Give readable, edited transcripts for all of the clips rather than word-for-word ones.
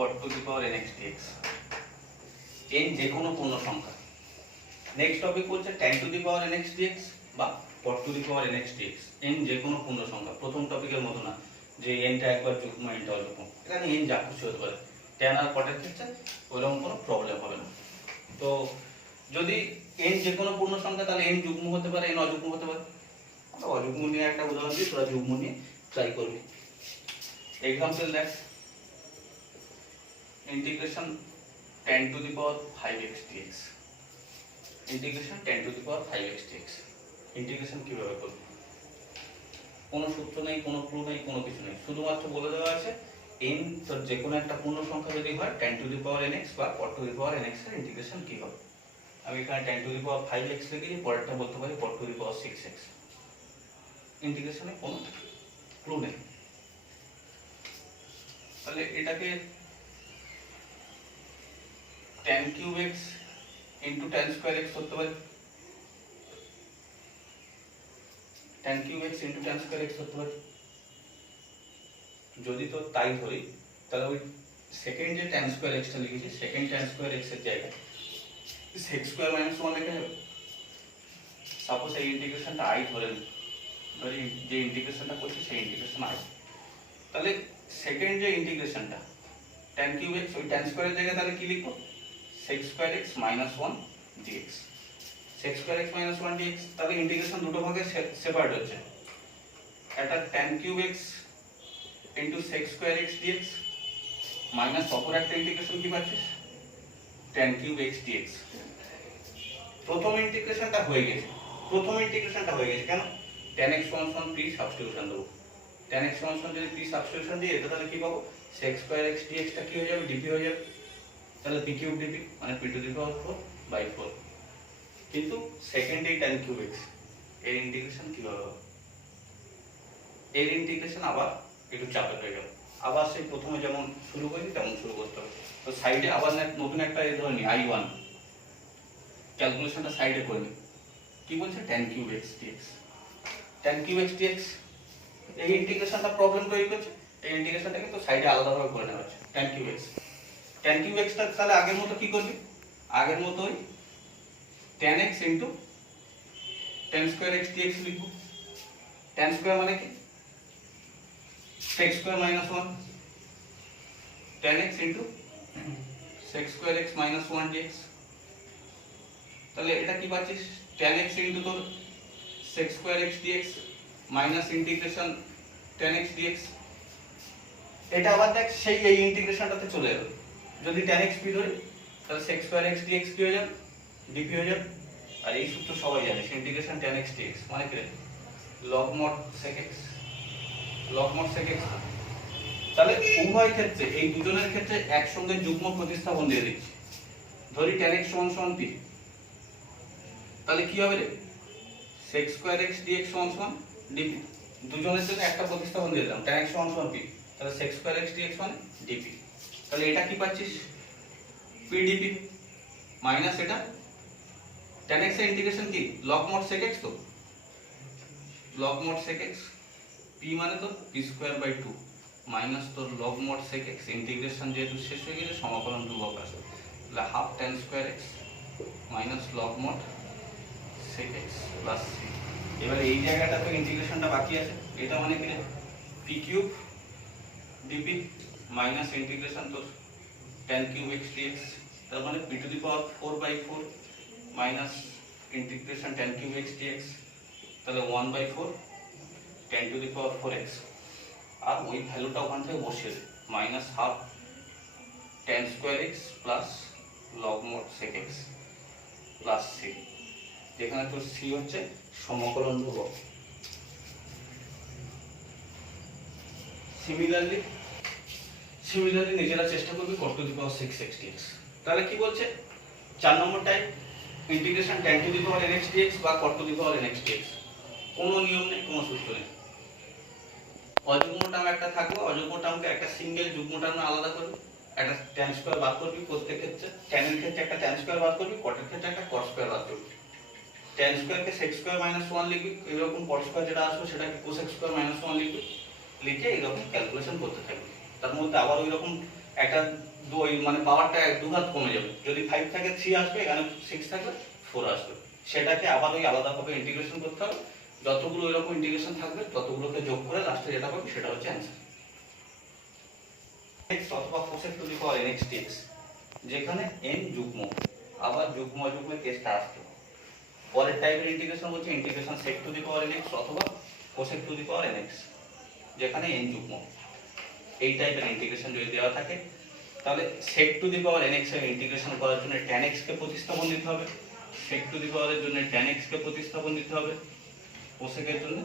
cot to the power nx dx n যে কোনো পূর্ণ সংখ্যা। নেক্সট টপিক বলছে tan to the power nx dx বা cot to the power nx dx n যে কোনো পূর্ণ সংখ্যা। প্রথম টপিকের মতো না যে n টা একবার যুগ্ম n টা অযুগ্ম, এখানে n যা খুশি হতে পারে। tan আর cot এর ক্ষেত্রে ওইরকম কোনো প্রবলেম হবে না। তো যদি n যে কোনো পূর্ণ সংখ্যা তাহলে n যুগ্ম হতে পারে n অযুগ্ম হতে পারে। আমরা অযুগ্ম নিয়ে একটা উদাহরণ দিই, তোরা যুগ্ম নিয়ে ট্রাই করবি। এক্সাম্পল দেখ, integration tan to the power 5x dx, integration tan to the power 5x dx integration কিভাবে করব? কোনো সূত্র নেই, কোনো ক্লু নেই, কোনো কিছু নেই, শুধুমাত্র বলে দেওয়া আছে n তো যে কোনো একটা পূর্ণ সংখ্যা যদি হয় tan to the power nx বা cot to the power nx এর ইন্টিগ্রেশন কি হবে। আমি এখানে tan to the power 5x লিখেছি, পরেরটা বলতে পারি cot to the power 6x। ইন্টিগ্রেশনে কোনো ক্লু নেই। তাহলে এটাকে tan cube x into tan square x করতে পারি, tan cube x into tan square x করতে পারি। যদি তো তাই ধরি তাহলে ওই সেকেন্ড যে tan square x টা লিখেছি, সেকেন্ড tan square x এর জায়গায় x square minus 1 লেখা যাবে। সাপোজ এই ইন্টিগ্রেশনটা i ধরে নিই, ধরি যে ইন্টিগ্রেশনটা করছি সেই ইন্টিগ্রেশন i, তাহলে সেকেন্ড যে ইন্টিগ্রেশনটা tan cube x ওই tan square এর জায়গায় তাহলে কি লিখবো, sec square x minus 1 dx, sec square x minus 1 dx। তাহলে ইন্টিগ্রেশন দুটো ভাগে সেপারেট হচ্ছে, একটা tan cube x into sec square x dx minus অপর একটা ইন্টিগ্রেশন কি পাচ্ছিস tan cube x dx। প্রথম ইন্টিগ্রেশনটা হয়ে গেছে, কেন tan x সমান সমান প্রি সাবস্টিটিউশন দেবো। tan x সমান সমান যদি প্রি সাবস্টিটিউশন দিই এটা তাহলে কি পাবো, sec square x dx টা কি হয়ে যাবে, dp হয়ে যাবে। তাহলে p কিউব dp মানে p to the power 4/4। কিন্তু সেকেন্ড এই tan cube x এর ইন্টিগ্রেশন কিভাবে হবে, এর ইন্টিগ্রেশন আবার একটু চাপের হয়ে গেল। আবার সেই প্রথমে যেমন শুরু করি তেমন শুরু করতে হবে। তো সাইডে আবার নতুন একটা ধরে নি i1, ক্যালকুলেশনটা সাইডে করে নি। কি বলছে tan cube x dx, tan cube x dx এই ইন্টিগ্রেশনটা প্রবলেম তৈরি করছে। এই ইন্টিগ্রেশনটা কিন্তু সাইডে আলাদাভাবে করে নেওয়া হচ্ছে tan cube x। tan cube x টা তাহলে আগের মতো কি করবি, আগের মতোই tan x into tan square x dx লিখব। tan square মানে কি sec square minus 1, tan x into sec square x minus 1 dx। তাহলে এটা কি পাচ্ছিস, tan x into তোর sec square x dx minus integration tan x dx। এটা আবার দেখ সেই এই ইন্টিগ্রেশনটাতে চলে এলো। যদি tan x p ধরি তাহলে sec square x dx কি হয়ে যাবে, dp হয়ে যাবে। আর এই সূত্র সবাই জানিস, ইন্টিগ্রেশন tan x dx মানে কি log mod sec x, log mod sec x। তাহলে উভয় ক্ষেত্রে এই দুজনের ক্ষেত্রে একসঙ্গে যুগ্ম প্রতিস্থাপন দিয়ে দিচ্ছি। ধরি tan x সমান সমান p, তাহলে কি হবে রে, sec square x dx সমান সমান dp। দুজনের জন্য একটা প্রতিস্থাপন দিয়ে দিলাম, tan x সমান সমান p, তাহলে sec square x dx মানে dp। তাহলে এটা কি পাচ্ছিস p dp মাইনাস এটা tan x এর ইন্টিগ্রেশন কি log mod sec x, তো log mod sec x p মানে তো p square by 2 মাইনাস তোর log mod sec x integration যেহেতু শেষ হয়ে গেলে সমাকলন ধ্রুবক আসবে, তাহলে half tan square x minus log mod sec x plus c। এবার এই জায়গাটা তো ইন্টিগ্রেশনটা বাকি আছে, এটা মানে কি p cube dp minus integration তোর tan cube x dx, তার মানে p to the power 4/4 minus integration tan cube x dx, তাহলে 1/4 tan to the power 4x। আর ওই ভ্যালুটা ওখান থেকে বসিয়ে দে, minus half tan square x প্লাস log mod sec x plus c, যেখানে তোর c হচ্ছে সমকলন ধ্রুবক। সিমিলারলি নিজেরা চেষ্টা করবি cot to the power 6x dx। তাহলে কি বলছে 4 number type, integration tan to the power nx dx বা cot to the power nx dx। কোনো নিয়ম নেই, কোনো সূত্র নেই। অযুগ্ম টার্ম একটা থাকবে, অযুগ্ম টার্মকে একটা সিঙ্গেল যুগ্ম টার্মে আলাদা করবি, একটা tan স্কয়ার বাদ করবি। প্রত্যেক ক্ষেত্রে tan এর ক্ষেত্রে একটা tan স্কয়ার বাদ করবি, cot এর ক্ষেত্রে একটা cot স্কয়ার বাদ করবি। tan স্কয়ারকে sec স্কয়ার minus 1 লিখবি, এরকম cot স্কয়ার যেটা আসবে সেটাকে cosec স্কয়ার minus 1 লিখবি, লিখে এরকম ক্যালকুলেশন করতে থাকবি। তার মধ্যে আবার ওই রকম একটা ওই মানে পাওয়ারটা দু হাত কমে যাবে, যদি 5 থাকে 3 আসবে, এখানে 6 থাকলে 4 আসবে। সেটাকে আবার ওই আলাদাভাবে ইন্টিগ্রেশন করতে হবে, যতগুলো এরকম ইন্টিগ্রেশন থাকবে ততগুলোকে যোগ করে লাস্টে যেটা পাবে সেটা হচ্ছে অ্যান্সার। x অথবা cosec to the power nx dx, যেখানে n যুগ্ম, আবার যুগ্ম অযুগ্মের কেসটা আসছে। পরের টাইপের ইন্টিগ্রেশন হচ্ছে integration sec to the power nx অথবা cosec to the power nx, যেখানে n যুগ্ম। এই টাইপের ইন্টিগ্রেশন যদি দেওয়া থাকে তাহলে sec to the power nx এর ইন্টিগ্রেশন করার জন্য tan x কে প্রতিস্থাপন দিতে হবে, sec টু দি পাওয়ার এর জন্য tan x কে প্রতিস্থাপন দিতে হবে, cosec এর জন্য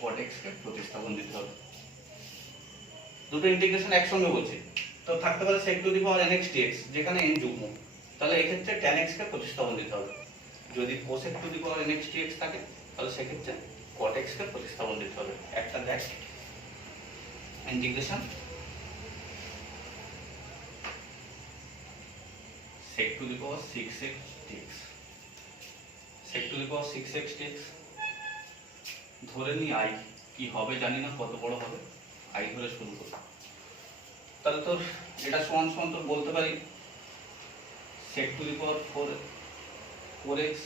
cot x কে প্রতিস্থাপন দিতে হবে। দুটো ইন্টিগ্রেশন একসঙ্গে বলছি, তো থাকতে পারে sec to the power nx dx, যেখানে n যুগ্ম, তাহলে এই ক্ষেত্রে tan x কে প্রতিস্থাপন দিতে হবে। যদি cosec to the power nx dx থাকে তাহলে সেক্ষেত্রে cot x কে প্রতিস্থাপন দিতে হবে। একটা দেখ integration sec to the power 6x dx, sec to the power 6x dx ধরে নি i, কি হবে জানি না, কত বড় হবে, i ধরে শুরু করব। তাহলে তোর এটা সমান সমান তোর বলতে পারি sec to the power 4x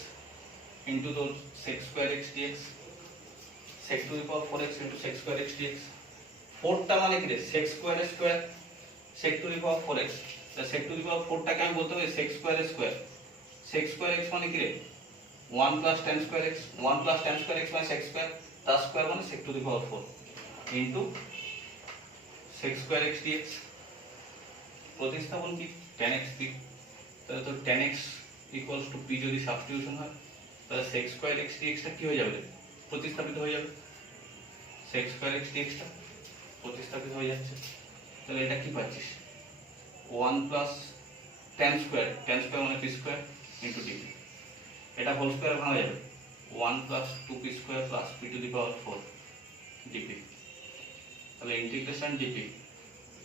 into তোর sec square x dx, sec to the power 4x into sec square x dx। 4 টা মানে কি রে, sec square square, sec to the power 4x, তাহলে sec টু দি পাওয়ার 4 টাকে আমি বলতে পারি sec square square. sec square x মানে কি রে, 1 plus tan square x, 1 plus tan square x মানে sec স্কয়ার, তার স্কয়ার মানে sec to the power 4 into sec square x dx। প্রতিস্থাপন কি, tan x দিক, তাহলে তো tan x equals to p যদি সাবস্টিটিউশন হয় তাহলে sec স্কয়ার x dx টা কি হয়ে যাবে, প্রতিস্থাপিত হয়ে যাবে, sec স্কয়ার x dx টা প্রতিস্থাপিত হয়ে যাচ্ছে। তাহলে এটা কি পাচ্ছিস, 1 প্লাস tan স্কয়ার মানে p স্কয়ার ইনটু dp, এটা হোল স্কয়ার ভাঙা যাবে, 1 plus 2p square plus p to the power 4 dp, তাহলে integration dp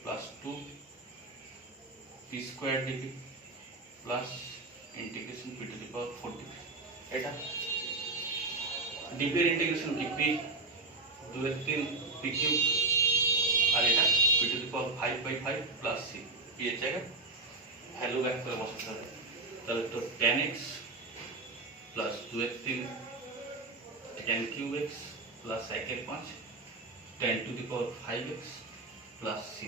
plus 2p square dp plus integration p to the power 4 dp। এটা dp এর integration কি, p 2 এর 3 p cube, আর এটা p to the power 5/5 plus c, p এর জায়গায় value back করে বসাতে হবে। তাহলে তো tan x প্লাস 2 এর 3 tan কিউব x প্লাস 1 এর 5 tan to the power 5x plus c।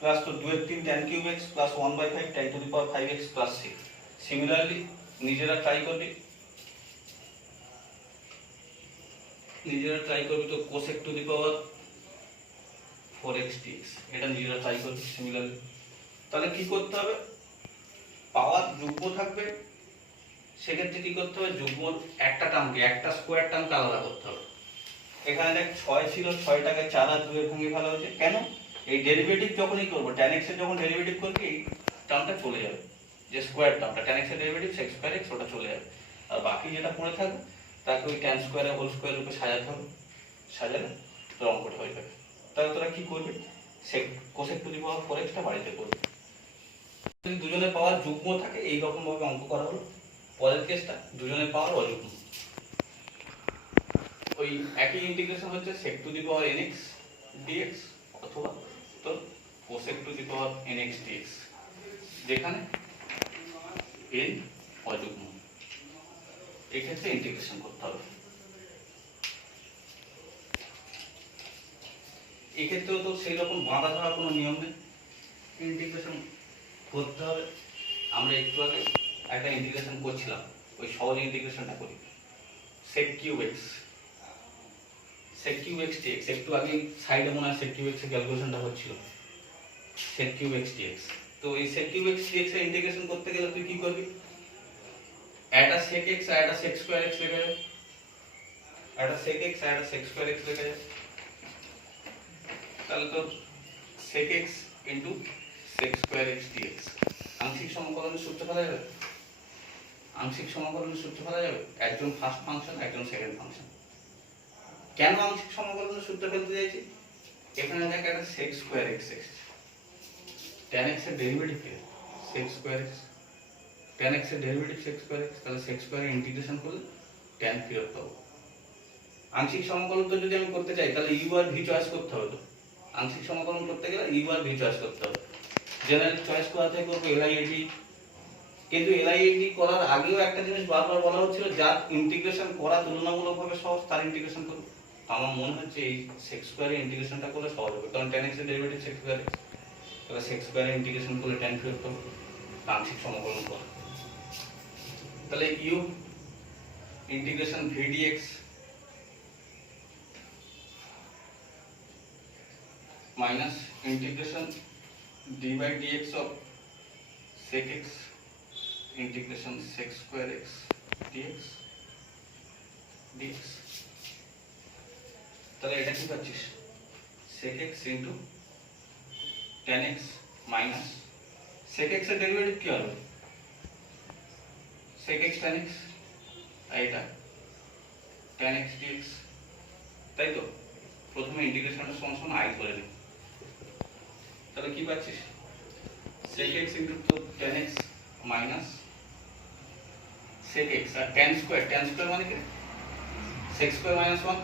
Plus তো 2 এর 3 tan cube x plus 1/5 tan to the power 5x plus c। Similarly নিজেরা ট্রাই করবি তো cosec to the power 4x dx, এটা নিজেরা try করবি similarly. তাহলে কি করতে হবে, পাওয়ার যুগ্ম থাকবে, সেক্ষেত্রে কি করতে হবে, যুগ্ম একটা টার্মকে, একটা স্কয়ার টার্মকে আলাদা করতে হবে। এখানে দেখ 6 ছিল, 6টাকে 4 আর 2 এ ভেঙে ফেলা হয়েছে, কেন, এই ডেরিভেটিভ যখনই করব tan x এর যখন ডেরিভেটিভ করবি এই টার্মটা চলে যাবে, যে স্কয়ার টার্মটা tan x এর ডেরিভেটিভ sec স্কয়ার x ওটা চলে যাবে, আর বাকি যেটা পড়ে থাকবে তাকে ওই tan স্কয়ারের হোল স্কয়ার রূপে সাজাতে হবে, সাজালে তোর অঙ্কটা হয়ে যাবে। তাহলে তোরা কি করবি, sec cosec to the power 4x টা বাড়িতে করবি। যদি দুজনের পাওয়ার যুগ্ম থাকে এই রকম ভাবে অঙ্ক করা হলো। পরের কেসটা দুজনের পাওয়ার অযুগ্ম, ওই একই ইন্টিগ্রেশন হচ্ছে sec to the power nx dx অথবা তো cosec to the power nx dx, যেখানে n অযুগ্ম। এই ক্ষেত্রে ইন্টিগ্রেশন করতে হবে। এই ক্ষেত্রেও তো সেই রকম বাঁধা ধরা কোনো নিয়ম নেই, ইন্টিগ্রেশন করতে হবে। আমরা একটু আগে একটা ইন্টিগ্রেশন করছিলাম, ওই সহজ ইন্টিগ্রেশনটা করি, sec কিউব x dx, একটু আগে সাইডে মনে হয় sec কিউব x এর ক্যালকুলেশনটা হচ্ছিল, sec কিউব x dx। তো এই sec কিউব x dx এর ইন্টিগ্রেশন করতে গেলে তুই কি করবি, একটা sec x আর একটা sec স্কয়ার x লেখা যাবে, একটা sec x আর একটা sec স্কয়ার x লেখা যাবে। তাহলে তো sec x into sec square x dx, আংশিক সমাকলনের সূত্র ফেলা যাবে, আংশিক সমাকলনের সূত্র ফেলা যাবে, একজন ফার্স্ট ফাংশন একজন সেকেন্ড ফাংশন। কেন আংশিক সমাকলনের সূত্র ফেলতে চাইছি, এখানে দেখ একটা sec স্কয়ার x এসেছে, tan x এর ডেরিভেটিভ কি, sec square x, tan x এর ডেরিভেটিভ sec স্কয়ার x, তাহলে sec স্কয়ার এর ইন্টিগ্রেশন করলে tan ফেরত পাবো। আংশিক সমাকলন তো যদি আমি করতে চাই তাহলে ইউ আর ভি চয়েস করতে হবে। তো আংশিক সমাকলন করতে গেলে ইউ আর ভি চয়েস করতে হবে। জেনারেল চয়েস করাতে করবো এলআইএডি, কিন্তু এলআইএডি করার আগেও একটা জিনিস বারবার বলা হচ্ছিল, যার ইন্টিগ্রেশন করা তুলনামূলকভাবে সহজ তার ইন্টিগ্রেশন করবো। আমার মনে হচ্ছে এই সেক স্কয়ারের ইন্টিগ্রেশনটা করলে সহজ হবে, কারণ tan x এর ডেরিভেটিভ সেক স্কয়ার, তাহলে সেক স্কয়ারের ইন্টিগ্রেশন করলে tan কিউব হবে আংশিক সমাকলন করা। তাহলে u integration v dx minus integration d by dx of sec x integration sec square x dx তাহলে এটা কি পাচ্ছিস sec x into tan x minus sec x এর ডেরিভেটিভ কি হবে sec x tan x, আর এটা tan x dx, তাই তো? প্রথমে ইন্টিগ্রেশনের সমান আই করে নিই, তাহলে কি পাচ্ছিস sec x into tan x minus sec x আর tan square মানে কি sec square minus 1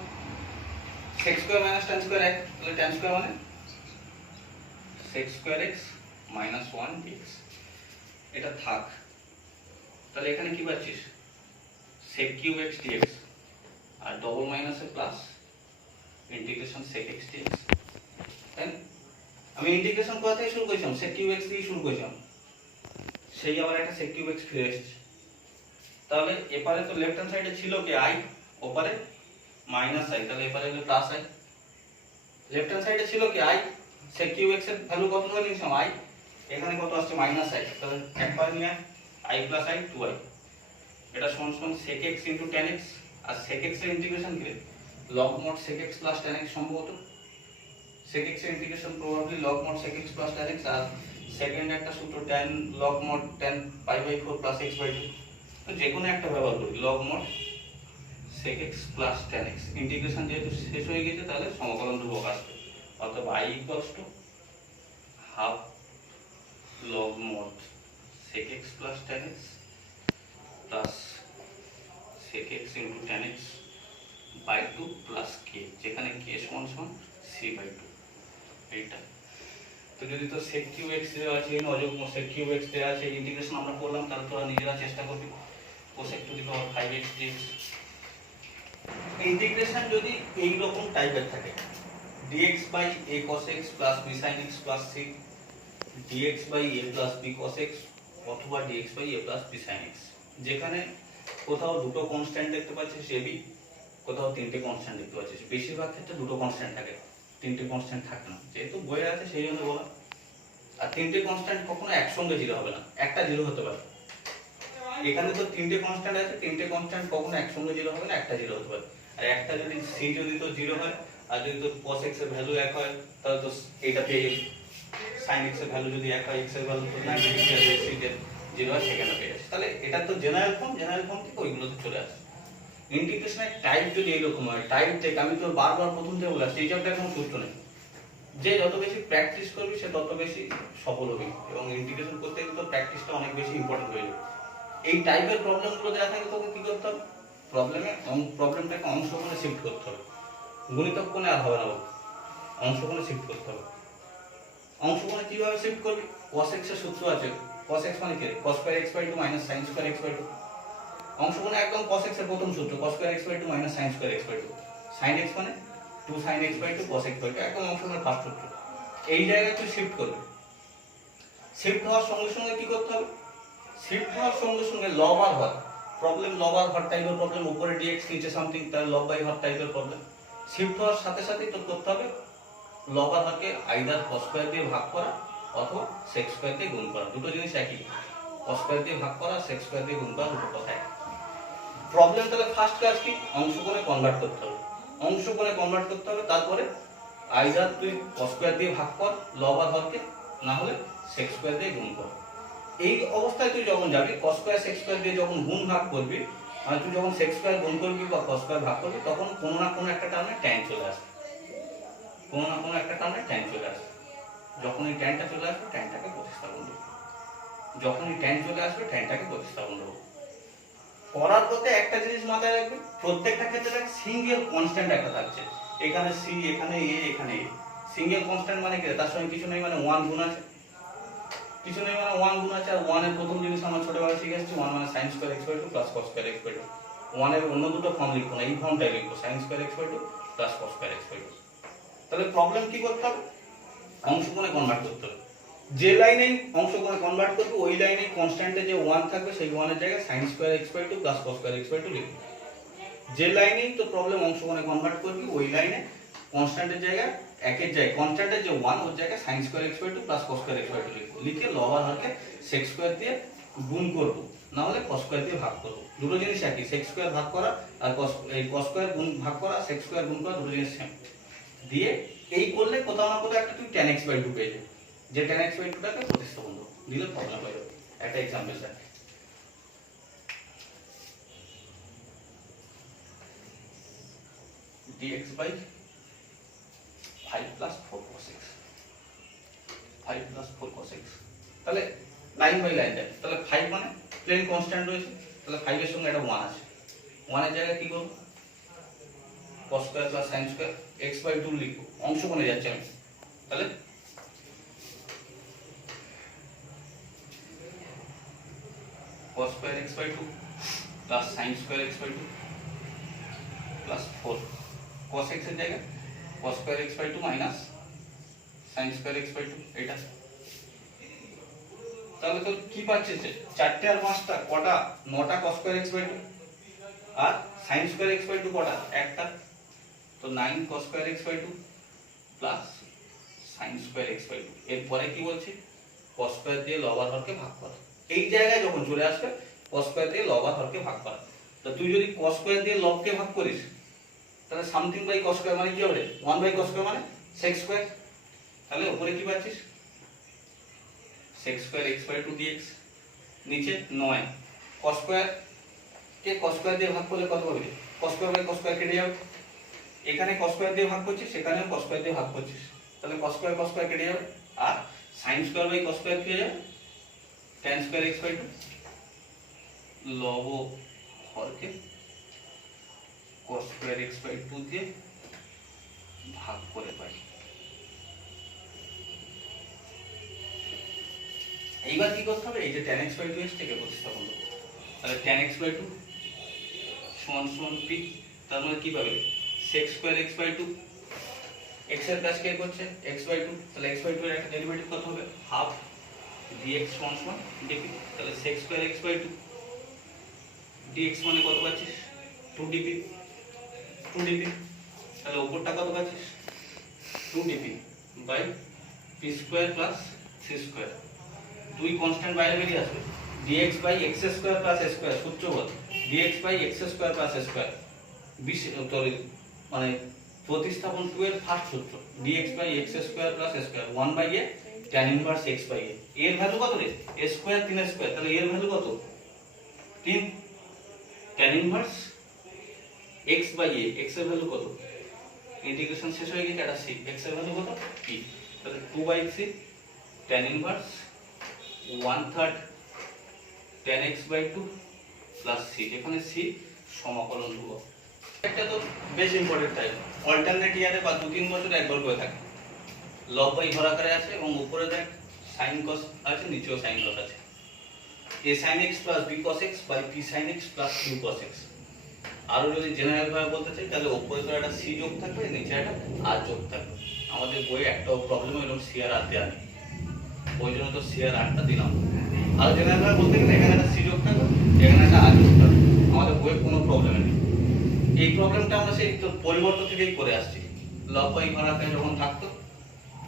sec square minus tan square 1, তাহলে tan square মানে sec square x minus 1 dx, এটা থাক। তাহলে এখানে কি পাচ্ছিস sec cube x dx আর ডবল মাইনাস এ plus integration sec x dx, তাই না? আমি ইন্টিগ্রেশন করা থেকে শুরু করেছিলাম, sec cube x দিয়ে শুরু করেছিলাম, সেই আবার একটা sec cube x ফিরে এসেছে। তাহলে এপারে তো লেফট হ্যান্ড সাইডে ছিল কি i, ওপারে মাইনাস i, তাহলে এপারে হলো প্লাস i। লেফট হ্যান্ড সাইডে ছিল কি i, sec cube x এর ভ্যালু কত ধরে নিয়েছিলাম i, এখানে কত আসছে মাইনাস i, তাহলে একবার নিয়ে i plus i 2i, এটা সমান সমান sec x into tan x, আর sec x এর ইন্টিগ্রেশন কি log mod sec x plus tan x, সম্ভবত sec x এর integration probably log mod sec x plus tan x, আর সেকেন্ড একটা সূত্র tan log mod tan pi by 4 plus x by 2, তো যে কোনো একটা ব্যবহার করি log mod sec x plus tan x। Integration যেহেতু শেষ হয়ে গেছে তাহলে সমাকলন ধ্রুবক আসবে, অর্থাৎ i equals to half log mod sec x plus tan x plus sec x into tan x by 2 plus k, যেখানে k সমান সমান c by 2, এইটা। তো যদি তো sec cube x দেওয়া আছে, এই অযুগ্ম sec cube x দেওয়া আছে, ইন্টিগ্রেশন আমরা করলাম, তাহলে তোরা নিজেরা চেষ্টা করবি cosec to the power 5x dx। Integration যদি এই রকম টাইপের থাকে dx by a cos x plus b sin x plus c, dx by a plus b cos x অথবা dx by a plus b sin x, যেখানে কোথাও দুটো constant দেখতে পাচ্ছিস a b, কোথাও তিনটে কনস্ট্যান্ট দেখতে পাচ্ছিস, বেশিরভাগ ক্ষেত্রে দুটো কনস্ট্যান্ট থাকে, তিনটে কনস্ট্যান্ট থাকে না, যেহেতু বইয়ে আছে সেই জন্য বলা। আর তিনটে কনস্ট্যান্ট কখনো একসঙ্গে জিরো হবে না, একটা জিরো হতে পারে। এখানে তো তিনটে কনস্ট্যান্ট আছে, তিনটে কনস্ট্যান্ট কখনো একসঙ্গে জিরো হবে না, একটা জিরো হতে পারে। আর একটা যদি c যদি তো জিরো হয়, আর যদি তো cos x এর ভ্যালু এক হয়, তাহলে তো এটা পেয়ে যাবে। sin x এর ভ্যালু যদি এক হয়, x এর ভ্যালু তো 90 ডিগ্রি আছে, c এর জিরো হয়, সেখানে পেয়ে যাচ্ছে। তাহলে এটা তো জেনারেল ফর্ম থেকে ওইগুলোতে চলে আসে। ইন্টিগ্রেশনের টাইপ যদি এরকম হয়, টাইপ থেকে আমি তো বারবার প্রথম থেকে বলে আসছি, এই চ্যাপ্টারে কোনো সূত্র নেই, যে যত বেশি প্র্যাকটিস করবি সে তত বেশি সফল হবি, এবং ইন্টিগ্রেশন করতে গেলে তো প্র্যাকটিসটা অনেক বেশি ইম্পর্টেন্ট হয়ে যাবে। এই টাইপের প্রবলেমগুলো দেওয়া থাকে তোকে কি করতে হবে, প্রবলেমটাকে অংশকোণে শিফট করতে হবে, গুণিতক কোণে আর হবে না, অংশকোণে শিফট করতে হবে। অংশকোণে কিভাবে শিফট করবি, cos x এর সূত্র আছে, cos x মানে কি cos square x by 2 minus sin square x by 2, অংশকোণে একদম cos x এর প্রথম সূত্র cos square x by 2 minus sin square x by 2, sin x মানে 2 sin x by 2 cos x by 2, একদম অংশকোণের ফার্স্ট সূত্র। এই জায়গায় তুই শিফট করবি, শিফট হওয়ার সঙ্গে সঙ্গে কি করতে হবে, শিফট হওয়ার সঙ্গে সঙ্গে লব আর হর প্রবলেম, লব আর হর টাইপের প্রবলেম, উপরে dx নিচে সামথিং, তার লব বাই হর টাইপের প্রবলেম। শিফট হওয়ার সাথে সাথে তোর করতে হবে লব আর হরকে আইদার cos স্কয়ার দিয়ে ভাগ করা অথবা sec স্কয়ার দিয়ে গুণ করা, দুটো জিনিস একই, cos স্কয়ার দিয়ে ভাগ করা sec স্কয়ার দিয়ে গুণ করা, দুটো কথা একই। প্রবলেম তাহলে ফার্স্ট কাজ কি, অংশকোণে কনভার্ট করতে হবে, অংশকোণে কনভার্ট করতে হবে, তারপরে আইদার তুই cos স্কয়ার দিয়ে ভাগ কর লব আর হরকে, না হলে sec স্কয়ার দিয়ে গুণ কর। এই অবস্থায় তুই যখন যাবি cos স্কয়ার sec স্কয়ার দিয়ে যখন গুণ ভাগ করবি, মানে তুই যখন sec স্কয়ার গুণ করবি বা cos স্কয়ার ভাগ করবি, তখন কোনো না কোনো একটা টার্মে tan চলে আসবে, কোনো না কোনো একটা টার্মে tan চলে আসবে। যখন এই ট্যানটা চলে আসবে ট্যানটাকে প্রতিস্থাপন করব, যখন এই ট্যান চলে আসবে ট্যানটাকে প্রতিস্থাপন করব। করার পথে একটা জিনিস মাথায় রাখবে, প্রত্যেকটা ক্ষেত্রে সিঙ্গেল কনস্ট্যান্ট একটা থাকছে। এখানে সি, এখানে এ, এখানে এ। সিঙ্গেল কনস্ট্যান্ট মানে কি? তার সঙ্গে কিছু নেই, মানে 1 গুণ আছে। কিছু নেই মানে 1 গুণ আছে। আর 1 এর প্রথম জিনিস আমরা ছোটবেলা শিখে এসেছি, 1 মানে sin square x by 2 plus cos square x by 2। 1 এর অন্য দুটো ফর্ম লিখবো না, এই ফর্মটাই লিখবো, sin square x by 2 plus cos square x by 2। তাহলে প্রবলেম কি করতে হবে? অংশকোণে কনভার্ট করতে হবে। যে লাইনেই অংশকোণে কনভার্ট করবে ওই লাইনেই কনস্ট্যান্টে যে 1 থাকবে সেই 1 এর জায়গায় sin square x by 2 plus cos square x by 2 লিখবো। যে লাইনেই তো প্রবলেম অংশকোণে কনভার্ট করবি ওই লাইনে কনস্ট্যান্টের জায়গায় একের জায়গায় কনস্ট্যান্টের যে 1 ওর জায়গায় sin square x by 2 plus cos square x by 2 লিখবো। লিখে লব আর হরকে sec স্কয়ার দিয়ে গুণ করব, না হলে cos স্কয়ার দিয়ে ভাগ করব। দুটো জিনিস একই, sec স্কয়ার ভাগ করা আর cos স্কয়ার গুণ ভাগ করা, sec স্কয়ার গুণ করা, দুটো জিনিস সেম। দিয়ে এই করলে কোথাও না কোথাও একটা তুই tan x বাই 2 পেয়ে যাবে, যে tan x বাই 2 টাকে প্রতিস্থাপন করব, দিলে প্রবলেম হয়ে যাবে। একটা example sir, dx by 5 plus 4 cos x, 5 plus 4 cos x। তাহলে লাইন বাই লাইন দেখ, তাহলে 5 মানে প্লেন কনস্ট্যান্ট রয়েছে, তাহলে 5 এর সঙ্গে একটা 1 আছে। 1 এর জায়গায় কি করব? cos square plus sin square x by 2 লিখব, অংশকোণে যাচ্ছে আমি। তাহলে cos square x by 2 plus sin square x by 2 plus 4 cos x এর জায়গায় cos square x by 2 minus sin square x by 2 এটা। তাহলে তো কি পাচ্ছিস? 4টে আর 5টা কটা? 9টা cos স্কয়ার x বাই 2 আর sin স্কয়ার x বাই 2 কটা? একটা। তো 9 cos square x by 2 plus sin square x by 2। এরপরে কি বলছি? cos স্কয়ার দিয়ে লব আর হরকে ভাগ করা। এই জায়গায় যখন চলে আসবে cos স্কয়ার দিয়ে লব আর হরকে ভাগ করা। তো তুই যদি cos স্কয়ার দিয়ে লবকে ভাগ করিস তাহলে সামথিং বাই cos স্কয়ার মানে কি হবে? 1 বাই cos স্কয়ার মানে sec স্কয়ার। তাহলে উপরে কি পাচ্ছিস? sec square x by 2 dx, নিচে 9 cos স্কয়ার কে cos স্কয়ার দিয়ে ভাগ করলে কত হবে? cos square by cos square কেটে যাবে। এখানে cos স্কয়ার দিয়ে ভাগ করছিস, সেখানেও cos স্কয়ার দিয়ে ভাগ করছিস, তাহলে cos স্কয়ার কেটে যাবে। আর sin square by cos square কি হয়ে যাবে? tan স্কয়ার x বাই 2 লব হরকে cos স্কয়ার x বাই 2 দিয়ে ভাগ করে পাই। এইবার কি করতে হবে? এই যে tan x বাই 2 এসছে কে প্রতিস্থাপন করব। তাহলে tan x বাই 2 সমান সমান p, তার মানে কি পাবে? sec square x by 2, x এর কাজ কে করছে? x বাই 2, তাহলে x বাই 2 এর একটা ডেরিভেটিভ কত হবে? হাফ dx সমান সমান dp। তাহলে sec square x by 2 dx মানে কত পাচ্ছিস? 2dp, 2dp। তাহলে উপরটা কত পাচ্ছিস? 2dp by p square plus c square. দুই কনস্ট্যান্ট বাইরে বেরিয়ে আসবে, dx by x square plus a square. সূত্র বল, dx by x square plus a square. মানে প্রতিস্থাপন 2 এর ফার্স্ট সূত্র, dx by x square plus a square 1 by a tan inverse x by a। এর ভ্যালু কত রে? a স্কয়ার 3 স্কয়ার, তাহলে এর ভ্যালু কত? 3 tan inverse x by a, x এর ভ্যালু কত? ইন্টিগ্রেশন শেষ হয়ে গেছে, এটা c, x এর ভ্যালু কত? p। তাহলে 2 by 3 tan inverse 1/3 tan x by 2 plus c, যেখানে c সমাকলন ধ্রুবক। এটা তো বেশ ইম্পর্টেন্ট টাইপ, অল্টারনেট ইয়ারে বা 2-3 বছরে একবার করে থাকে। লব বাই হর আকারে আছে এবং উপরে দেখ sin cos আছে, নিচেও sin cos আছে। a sin x plus b cos x by p sin x plus q cos x। আরো যদি জেনারেল ভাবে বলতে চাই তাহলে উপরে তো একটা c যোগ থাকবে, নিচে একটা r যোগ থাকবে। আমাদের বইয়ে একটাও প্রবলেম হলো c আর r দেয়া নেই, ওই জন্য তো c আর r টা দিলাম। আর জেনারেল ভাবে বলতে গেলে এখানে একটা c যোগ থাকবে, এখানে একটা r যোগ থাকবে, আমাদের বইয়ে কোনো প্রবলেম নেই। এই প্রবলেমটা আমরা সেই পরিবর্তন থেকেই করে আসছি। লব বাই হর আকারে যখন থাকতো,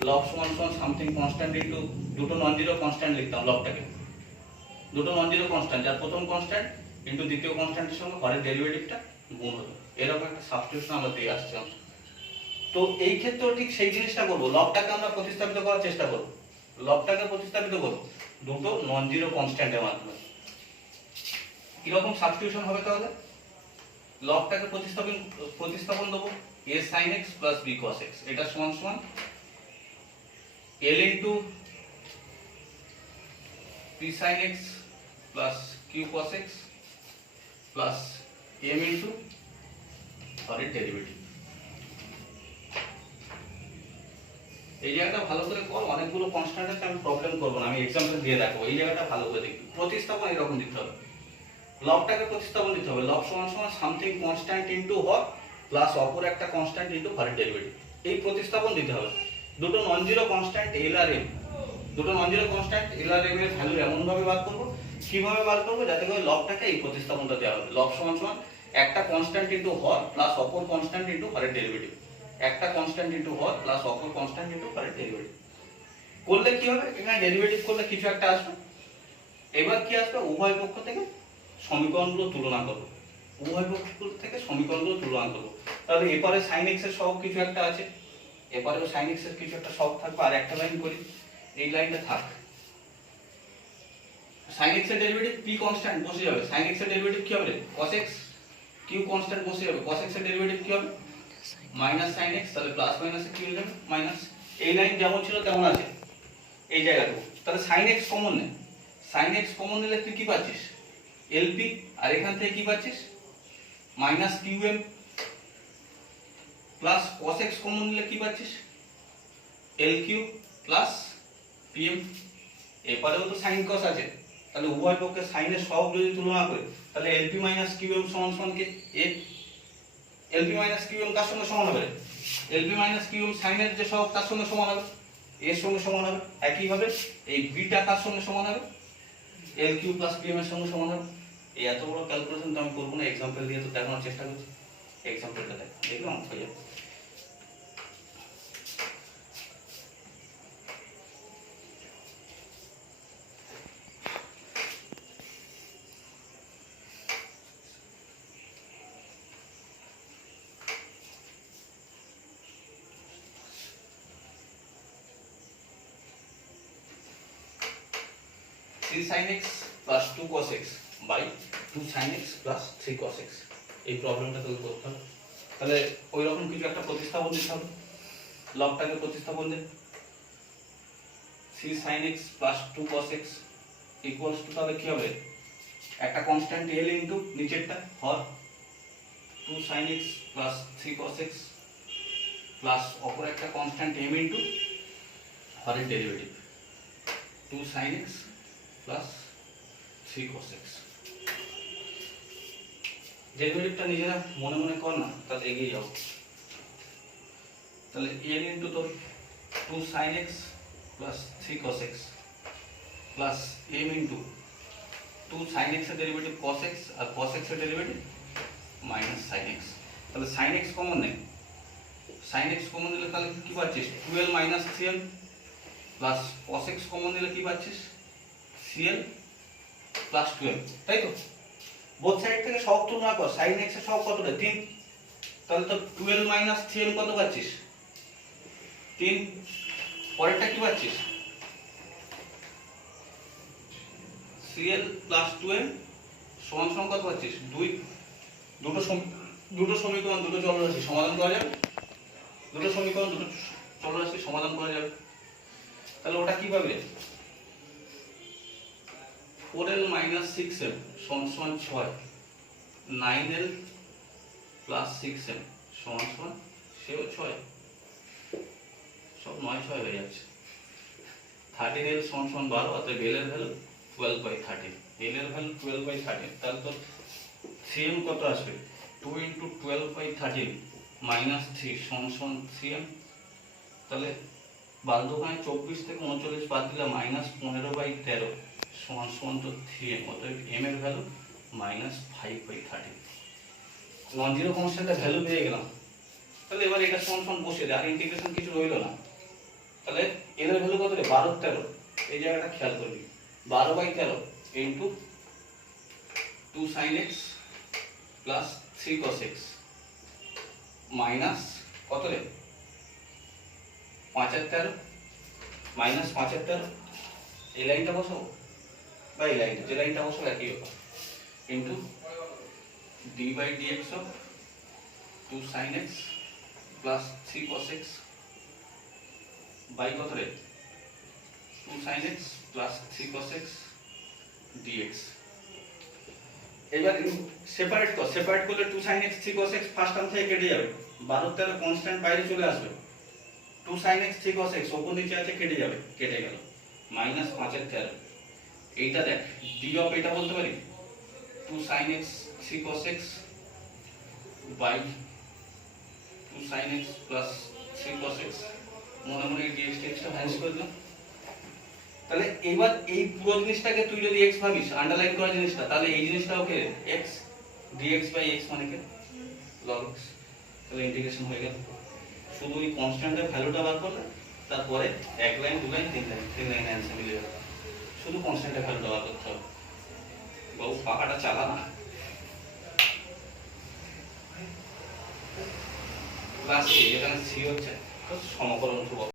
লব সমান সমান সামথিং কনস্ট্যান্ট ইনটু দুটো নন জিরো কনস্ট্যান্ট লিখতাম লবটাকে। দুটো নন জিরো কনস্ট্যান্ট, যার প্রথম কনস্ট্যান্ট ইনটু দ্বিতীয় কনস্ট্যান্টের সঙ্গে হরের ডেরিভেটিভটা গুণ হতো, এরকম একটা সাবস্টিটিউশন আমরা দিয়ে আসছিলাম। তো এই ক্ষেত্রেও ঠিক সেই জিনিসটা করব, লবটাকে আমরা প্রতিস্থাপিত করার চেষ্টা করব। লবটাকে প্রতিস্থাপিত করব দুটো নন জিরো কনস্ট্যান্টের মাধ্যমে। কিরকম সাবস্টিটিউশন হবে তাহলে? লবটাকে প্রতিস্থাপন দেবো a sin x plus b cos x, এটা সমান সমান l into p sin x plus q cos x plus M into হরের ডেরিভেটিভ। এই জায়গাটা ভালো করে কর, অনেকগুলো কনস্ট্যান্ট আছে, আমি প্রবলেম করবো না, আমি এক্সাম্পল দিয়ে রাখবো। এই জায়গাটা ভালো করে দেখবি, প্রতিস্থাপন এরকম দিতে হবে, লবটাকে প্রতিস্থাপন দিতে হবে। লব সমান সমান সামথিং কনস্ট্যান্ট ইনটু হর প্লাস অপর একটা কনস্ট্যান্ট ইনটু হরের ডেরিভেটিভ, এই প্রতিস্থাপন দিতে হবে। দুটো নন জিরো কনস্ট্যান্ট এল আর এম, দুটো নন জিরো কনস্ট্যান্ট এল আর এম এর ভ্যালু এমন ভাবে বার করব, কিভাবে বার করব যাতে করে লবটাকে এই প্রতিস্থাপনটা দেওয়া হবে। লব সমান সমান একটা কনস্ট্যান্ট ইনটু হর প্লাস অপর কনস্ট্যান্ট ইনটু হরের ডেরিভেটিভ, একটা কনস্ট্যান্ট ইনটু হর প্লাস অপর কনস্ট্যান্ট ইনটু হরের ডেরিভেটিভ করলে কি হবে, এখানে ডেরিভেটিভ করলে কিছু একটা আসবে। এবার কি আসবে, উভয় পক্ষ থেকে সমীকরণগুলো তুলনা করব, উভয় পক্ষ থেকে সমীকরণগুলো তুলনা করব। তাহলে এপারে sin x এর সহগ কিছু একটা আছে, এপারেও sin x এর কিছু একটা সহগ থাকবে। আর একটা লাইন করি, এই লাইনটা থাক। sin x এর ডেরিভেটিভ p কনস্ট্যান্ট বসে যাবে, sin x এর ডেরিভেটিভ কি হবে, cos x, q কনস্ট্যান্ট বসে যাবে, cos x এর ডেরিভেটিভ কি হবে, মাইনাস sin x, তাহলে প্লাস মাইনাসে কি হয়ে যাবে, মাইনাস। এই লাইন যেমন ছিল তেমন আছে এই জায়গাটুকু। তাহলে sin x কমন নে, sin x কমন নিলে তুই কি পাচ্ছিস, lp, আর এখান থেকে কি পাচ্ছিস, minus qm, plus cos x common নিলে কি পাচ্ছিস, lq প্লাস pm। এপারেও তো sin cos আছে, তাহলে উভয় পক্ষে sin এর সহগ যদি তুলনা করি, তাহলে lp মাইনাস qm সমান সমান কি a। lp মাইনাস qm কার সঙ্গে সমান হবে, lp মাইনাস qm sin এর যে সহগ তার সঙ্গে সমান হবে, এর সঙ্গে সমান হবে। একইভাবে এই বিটা কার সঙ্গে সমান হবে, lq প্লাস pm এর সঙ্গে সমান হবে। এই এত বড় ক্যালকুলেশন তো আমি করব না, एग्जांपल দিয়ে তো দেখানোর চেষ্টা করছি। एग्जांपलটা দেখ, দেখলাম হয়ে যাবে। Three sin x plus 2 cos x by 2 sin x plus 3 cos x, এই প্রবলেমটা তোকে করতে হবে। তাহলে ওই রকম কিছু একটা প্রতিস্থাপন দিতে হবে, লবটাকে প্রতিস্থাপন দে। 3 sin x plus 2 cos x equals to, তাহলে কি হবে, একটা কনস্ট্যান্ট l ইনটু নিচেরটা হর 2 sin x plus 3 cos x plus অপর একটা কনস্ট্যান্ট m ইনটু হরের derivative 2 sin x plus 3 cos x। ডেরিভেটিভটা নিজেরা মনে মনে কর না, তাহলে এগিয়ে যাও। তাহলে n ইনটু তোর 2 sin x plus 3 cos x plus m into 2 sin x এর ডেরিভেটিভ cos x আর cos x এর ডেরিভেটিভ মাইনাস sin x। তাহলে sin x কমন নে, sin x কমন নিলে তাহলে কি পাচ্ছিস, 12 minus 3m plus cos x common নিলে কি পাচ্ছিস, cl প্লাস 12, তাই তো। বোথ সাইড থেকে সহগ তুলনা কর, sin x এর সহগ কত রে, 3, তাহলে তো 12 মাইনাস 3m কত পাচ্ছিস, 3। পরেরটা কি পাচ্ছিস, cl প্লাস 2m সমান সমান কত পাচ্ছিস, 2। দুটো সমীকরণ, দুটো চলরাশি সমাধান করা যাবে, দুটো সমীকরণ দুটো চলরাশি সমাধান করা যাবে। তাহলে ওটা কি পাবে, 4l মাইনাস 6m সমান সমান 6, 9l প্লাস 6m সমান সমান সেও 6, সব 9 6 হয়ে যাচ্ছে। 13l সমান সমান 12, অতএব l এর ভ্যালু 12/13, l এর ভ্যালু 12/13। তাহলে তো 3m কত আসবে, 2 × 12/13 মাইনাস 3 সমান সমান 3m। তাহলে বাধ্যকানে 24 থেকে 39 বাদ দিলে মাইনাস 15/13 সমান সমান তো 3m, অতএব m এর ভ্যালু মাইনাস 5/13। নন জিরো কনস্ট্যান্টের ভ্যালু পেয়ে গেলাম। তাহলে এবার এটা সমান সমান বসিয়ে দে, আর ইন্টিগ্রেশন কিছু রইল না। তাহলে l এর ভ্যালু কত রে, 12/13, এই জায়গাটা খেয়াল করবি, 12/13 into 2 sin x plus 3 cos x minus কত রে, 5/13 মাইনাস 5/13, এই লাইনটা বসাবো বা এই লাইনটা, যে লাইনটা বসাবো একই ব্যাপার, into d/dx of 2 sin x plus 3 cos x by কত রে, 2 sin x plus 3 cos x dx। এবার সেপারেট করলে 2 sin x 3 cos x first term থেকে কেটে যাবে 12 তাহলে কনস্ট্যান্ট বাইরে চলে আসবে 2 sin x 3 cos x ওপর নিচে আছে কেটে যাবে কেটে গেল মাইনাস 5 এর 13 এইটা দেখ ডি অফ এটা বলতে পারি 2 sin x 3 cos x by 2 sin x plus 3 cos x মনে মনে dx টা ভ্যানিশ করে দিলাম। তাহলে এবার এই পুরো জিনিসটাকে তুই যদি x ভাবিস আন্ডারলাইন করা জিনিসটা তাহলে এই জিনিসটা ওকে x dx বাই x মানে কি log x তাহলে ইন্টিগ্রেশন হয়ে গেল। শুধু এই কনস্ট্যান্টের ভ্যালুটা বার করলে তারপরে এক লাইন দু লাইন তিন লাইন অ্যান্সার মিলে যাবে। শুধু কনস্ট্যান্টের ভ্যালুটা বার করতে হবে। বাবু পাকাটা চালা না। ক্লাস এখানে সি হচ্ছে সমকলন ধ্রুবক।